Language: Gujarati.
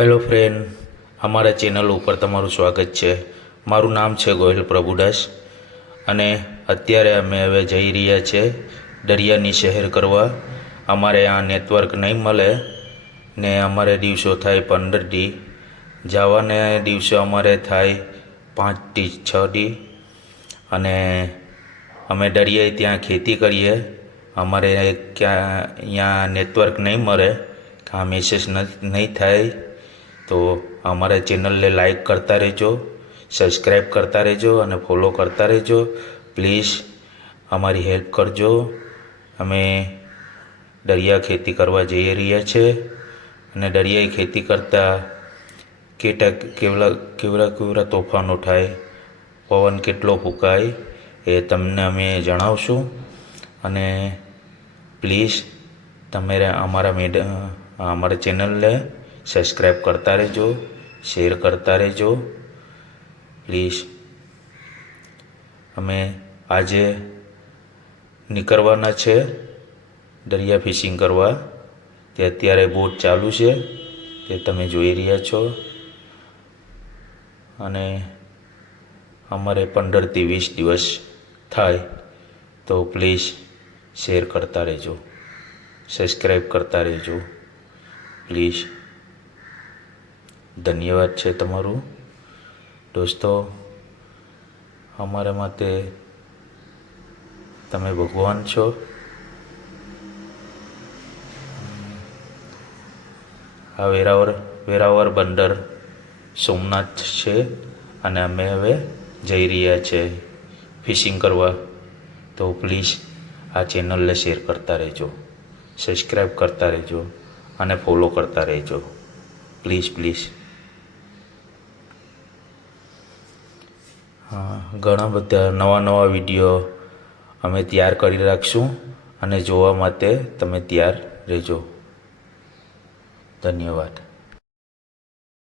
હેલો ફ્રેન્ડ, અમારા ચેનલ ઉપર તમારું સ્વાગત છે। મારું નામ છે ગોહિલ પ્રભુદાસ અને અત્યારે અમે હવે જઈ રહ્યા છે દરિયાની સહેર કરવા। અમારે આ નેટવર્ક નહીં મળે ને અમારે દિવસો થાય 15 દી, જવાને દિવસો અમારે થાય 5 થી 6 દી અને અમે દરિયાએ ત્યાં ખેતી કરીએ। અમારે ક્યાં અહીંયા નેટવર્ક નહીં મળે, આ મેસેજ નહીં થાય તો અમારા ચેનલને લાઈક કરતા રહેજો, સબસ્ક્રાઈબ કરતા રહેજો અને ફોલો કરતા રહેજો। પ્લીઝ અમારી હેલ્પ કરજો। અમે દરિયા ખેતી કરવા જઈ રહ્યા છે અને દરિયાઈ ખેતી કરતાં કેવડા તોફાનો થાય, પવન કેટલો ફૂંકાય એ તમને અમે જણાવશું અને પ્લીઝ તમે અમારા ચેનલને સબસ્ક્રાઈબ કરતા રહેજો, શેર કરતા રહેજો પ્લીઝ। અમે આજે નીકળવાના છે દરિયા ફિશિંગ કરવા। તે અત્યારે બોટ ચાલુ છે, તે તમે જોઈ રહ્યા છો અને અમારે 15 થી 20 દિવસ થાય તો પ્લીઝ શેર કરતા રહેજો, સબસ્ક્રાઈબ કરતા રહેજો પ્લીઝ। ધન્યવાદ છે તમારું દોસ્તો। અમારા માટે તમે ભગવાન છો। આ વેરાવળ બંદર સોમનાથ છે અને અમે હવે જઈ રહ્યા છે ફિશિંગ કરવા। તો પ્લીઝ આ ચેનલને શેર કરતા રહેજો, સબસ્ક્રાઈબ કરતા રહેજો અને ફોલો કરતા રહેજો પ્લીઝ। ઘણા બધા નવા વિડીયો અમે તૈયાર કરી રાખશું અને જોવા માટે તમે તૈયાર રહેજો। ધન્યવાદ।